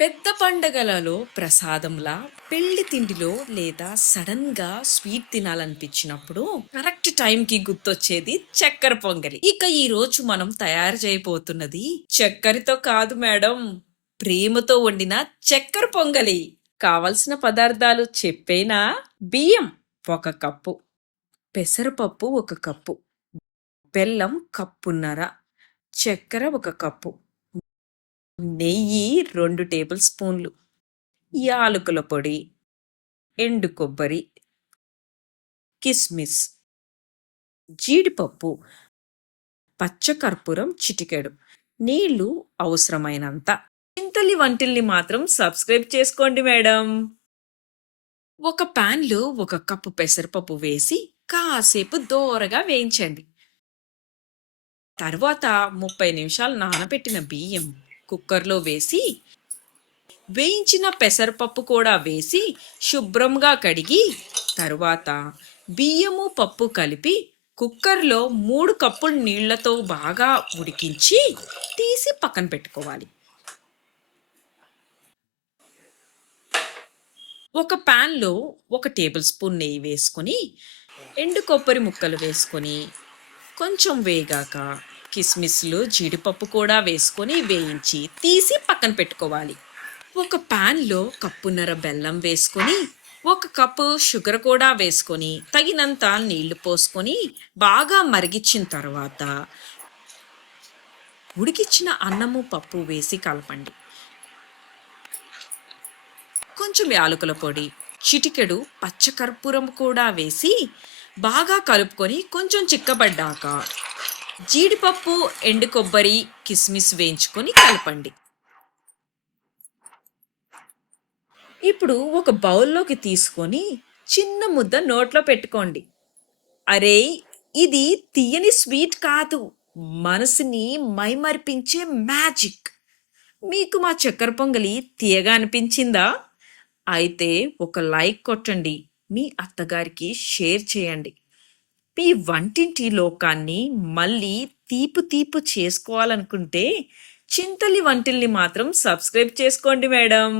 పెద్ద పండగలలో ప్రసాదంలా పెళ్ళి తిండిలో లేదా సడన్గా స్వీట్ తినాలనిపించినప్పుడు కరెక్ట్ టైం కి గుర్తొచ్చేది చక్కెర పొంగలి. ఇక ఈ రోజు మనం తయారు చేయబోతున్నది చక్కెరతో కాదు మేడం ప్రేమతో వండిన చక్కెర పొంగలి. కావలసిన పదార్థాలు చెప్పేనా? బియ్యం ఒక కప్పు పెసరపప్పు ఒక కప్పు బెల్లం కప్పున్నర చక్కెర ఒక కప్పు. నెయ్యి రెండు టేబుల్ స్పూన్లు యాలకుల పొడి ఎండు కొబ్బరి కిస్మిస్ జీడిపప్పు పచ్చకర్పూరం చిటికెడు. నీళ్ళు అవసరమైనంత. చింతలి వంటిల్ని మాత్రం సబ్స్క్రైబ్ చేసుకోండి మేడం. ఒక ప్యాన్లో ఒక కప్పు పెసరపప్పు వేసి కాసేపు దోరగా వేయించండి. తర్వాత ముప్పై నిమిషాలు నానబెట్టిన బియ్యం కుక్కర్లో వేసి వేయించిన పెసరపప్పు కూడా వేసి శుభ్రంగా కడిగి తరువాత బియ్యము పప్పు కలిపి కుక్కర్లో మూడు కప్పులు నీళ్ళతో బాగా ఉడికించి తీసి పక్కన పెట్టుకోవాలి. ఒక ప్యాన్లో ఒక టేబుల్ స్పూన్ నెయ్యి వేసుకొని ఎండు కొబ్బరి ముక్కలు వేసుకొని కొంచెం వేగాక కిస్మిస్లు జీడిపప్పు కూడా వేసుకొని వేయించి తీసి పక్కన పెట్టుకోవాలి. ఒక ప్యాన్లో కప్పున్నర బెల్లం వేసుకొని ఒక కప్పు షుగర్ కూడా వేసుకొని తగినంత నీళ్ళు పోసుకొని బాగా మరిగించిన తర్వాత ఉడికిచ్చిన అన్నము పప్పు వేసి కలపండి. కొంచెం యాలకుల పొడి చిటికెడు పచ్చకర్పూరం కూడా వేసి బాగా కలుపుకొని కొంచెం చిక్కబడ్డాక జీడిపప్పు ఎండు కొబ్బరి కిస్మిస్ వేయించుకొని కలపండి. ఇప్పుడు ఒక బౌల్లోకి తీసుకొని చిన్న ముద్ద నోట్లో పెట్టుకోండి. అరే ఇది తీయని స్వీట్ కాదు. మనసుని మైమర్పించే మ్యాజిక్. మీకు మా చక్కెర పొంగలి తీయగా అనిపించిందా? అయితే ఒక లైక్ కొట్టండి. మీ అత్తగారికి షేర్ చేయండి. మీ వంటింటి లోకాన్ని మళ్ళీ తీపు తీపు చేసుకోవాలనుకుంటే చింతలి వంటిల్ని మాత్రం సబ్స్క్రైబ్ చేసుకోండి మేడం.